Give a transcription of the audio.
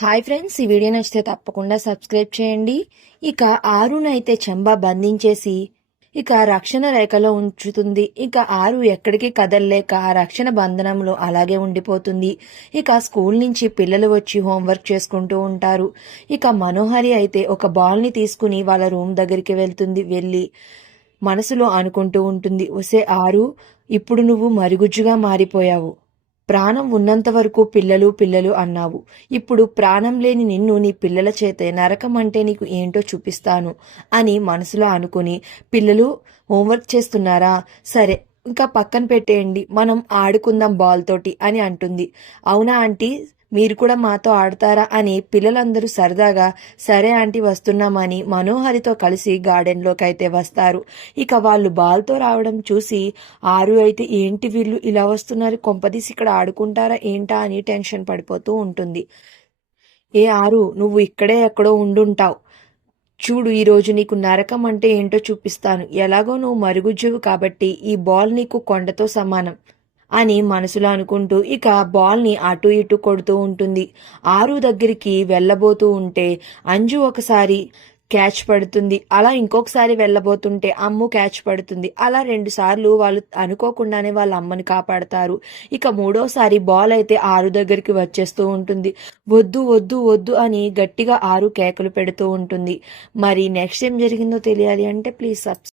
Hi friends ఈ video నచ్చితే తప్పకుండా సబ్స్క్రైబ్ చేయండి. ఇక ఆరును అయితే చెంబ బంధించేసి ఇక రక్షణ రేఖలో ఉంచుతుంది. ఇక ఆరు ఎక్కడికి కదలలేక ఆ రక్షణ బంధనంలో అలాగే ఉండిపోతుంది. ఇక స్కూల్ నుంచి పిల్లలు వచ్చి హోంవర్క్ చేసుకుంటూ ఉంటారు. ఇక మనోహరి అయితే ఒక బాల్ని తీసుకుని వాళ్ళ రూమ్ దగ్గరికి వెళ్తుంది. వెళ్ళి మనసులో అనుకుంటూ ఉంటుంది ఒసే ఆరు ఇప్పుడు నువ్వు మరుగుజ్జుగా మారిపోయావు. ప్రాణం ఉన్నంత వరకు పిల్లలు పిల్లలు అన్నావు. ఇప్పుడు ప్రాణం లేని నిన్ను నీ పిల్లల చేతే నరకం అంటే నీకు ఏంటో చూపిస్తాను అని మనసులో అనుకుని పిల్లలు హోంవర్క్ చేస్తున్నారా? సరే ఇంకా పక్కన పెట్టేయండి. మనం ఆడుకుందాం బాల్ తోటి అని అంటుంది. అవునా ఆంటీ? మీరు కూడా మాతో ఆడతారా అని పిల్లలందరూ సరదాగా సరే ఆంటీ వస్తున్నామని మనోహరితో కలిసి గార్డెన్లోకి అయితే వస్తారు. ఇక వాళ్ళు బాల్తో రావడం చూసి ఆరు అయితే ఏంటి వీళ్ళు ఇలా వస్తున్నారు? కొంపదీసి ఇక్కడ ఆడుకుంటారా ఏంటా అని టెన్షన్ పడిపోతూ ఉంటుంది. ఏ ఆరు నువ్వు ఇక్కడే ఎక్కడో ఉండుంటావు. చూడు ఈరోజు నీకు నరకం అంటే ఏంటో చూపిస్తాను. ఎలాగో నువ్వు మరుగుజ్జువు కాబట్టి ఈ బాల్ నీకు కొండతో సమానం. అని మనసులో అనుకుంటూ ఇక బాల్ని అటు ఇటు కొడుతూ ఉంటుంది. ఆరు దగ్గరికి వెళ్ళబోతూ ఉంటే అంజు ఒకసారి క్యాచ్ పడుతుంది. అలా ఇంకొకసారి వెళ్ళబోతుంటే అమ్ము క్యాచ్ పడుతుంది. అలా రెండు సార్లు వాళ్ళు అనుకోకుండానే వాళ్ళ అమ్మని కాపాడతారు. ఇక మూడోసారి బాల్ అయితే ఆరు దగ్గరికి వచ్చేస్తూ ఉంటుంది. వద్దు వద్దు వద్దు అని గట్టిగా ఆరు కేకలు పెడుతూ ఉంటుంది. మరి నెక్స్ట్ ఏం జరిగిందో తెలియాలి అంటే ప్లీజ్ సబ్స్క్రైబ్